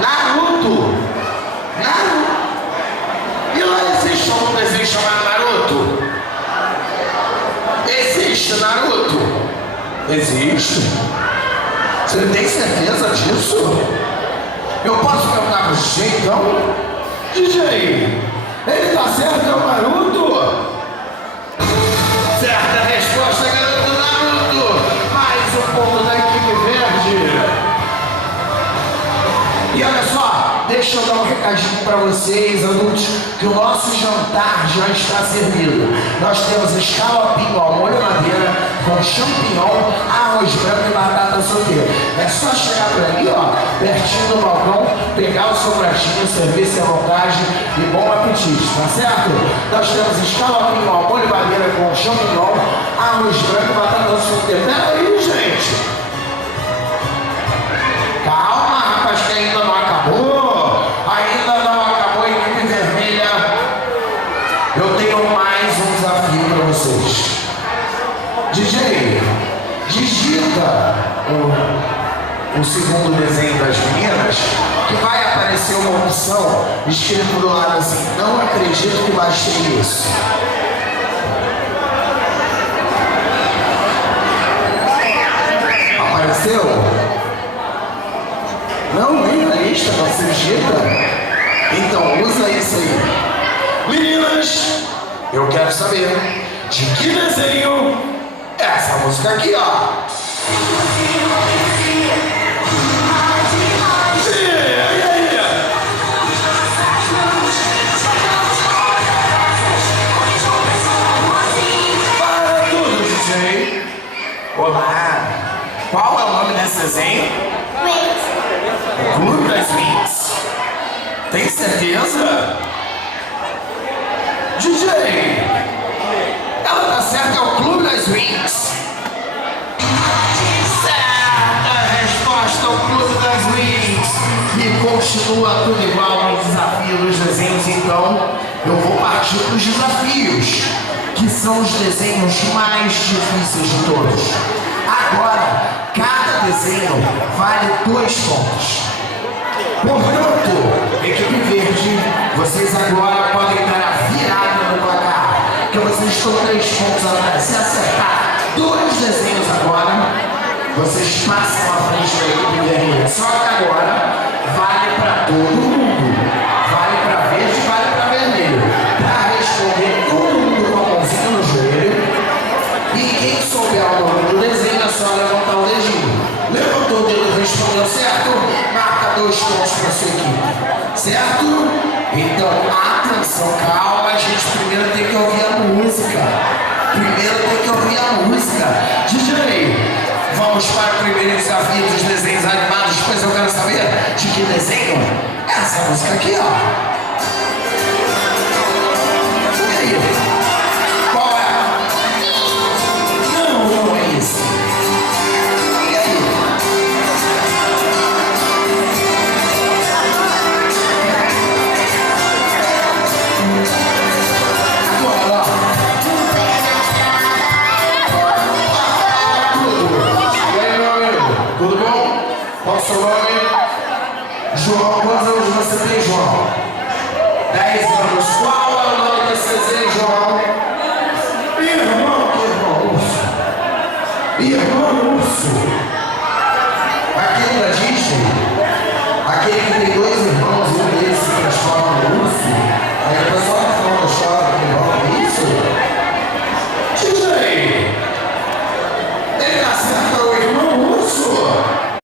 Naruto. E lá existe um desenho chamado Naruto? Existe Naruto? Existe? Você tem certeza disso? Eu posso perguntar pro DJ então? DJ, ele tá certo, é o Naruto? Certa resposta, garoto Naruto. Mais um ponto da equipe verde. E olha só, deixa eu dar um recadinho para vocês, adultos, que o nosso jantar já está servido. Nós temos escalopinho ao molho madeira, com champignon, arroz branco e batata solteira. É só chegar por ali, ó, pertinho do balcão, pegar o seu pratinho, servir-se à vontade e bom apetite, tá certo? Nós temos escalopinho ao molho madeira com champignon, arroz branco e batata solteira. Peraí, gente! Calma, rapaz, que ainda não acabou. Ainda não acabou, equipe vermelha. Eu tenho mais um desafio para vocês. DJ, digita o segundo desenho das meninas, que vai aparecer uma opção escrito do lado assim: não acredito que baixei isso. Apareceu? Não, nem na lista, você digita. Então usa isso aí. Meninas, eu quero saber de que desenho é essa música aqui, ó. Para tudo, DJ. Olá, qual é o nome desse desenho? O Clube das Winx. Tem certeza? DJ, ela tá certa, é o Clube das Winx. Certa resposta, o Clube das Winx. E continua tudo igual no desafio dos desenhos. Então eu vou partir para os desafios, que são os desenhos mais difíceis de todos. Agora, cada desenho vale 2 pontos. Portanto, equipe verde, vocês agora podem dar a virada no placar, que vocês estão 3 pontos atrás. Se acertar 2 desenhos agora, vocês passam à frente da equipe vermelha. Só que agora vale para todo mundo. Vale para verde, vale para vermelho. Para responder, todo mundo com a mãozinha no joelho. E quem souber o nome do desenho é só levantar o dedinho. Levantou o dedo, respondeu certo, marca 2 pontos para sua equipe. Certo? Então, atenção, calma, a gente primeiro tem que ouvir a música. DJ, vamos para o primeiro desafio dos desenhos animados, pois eu quero saber de que desenho é essa música aqui, ó. E aí? Qual é? Não é isso. E aí? Agora, ó. Tudo bom? Qual o seu nome? João. Quantos anos você tem, João? 10 anos. Qual é o nome desse desenho, João? Irmão, que irmão urso? Irmão urso.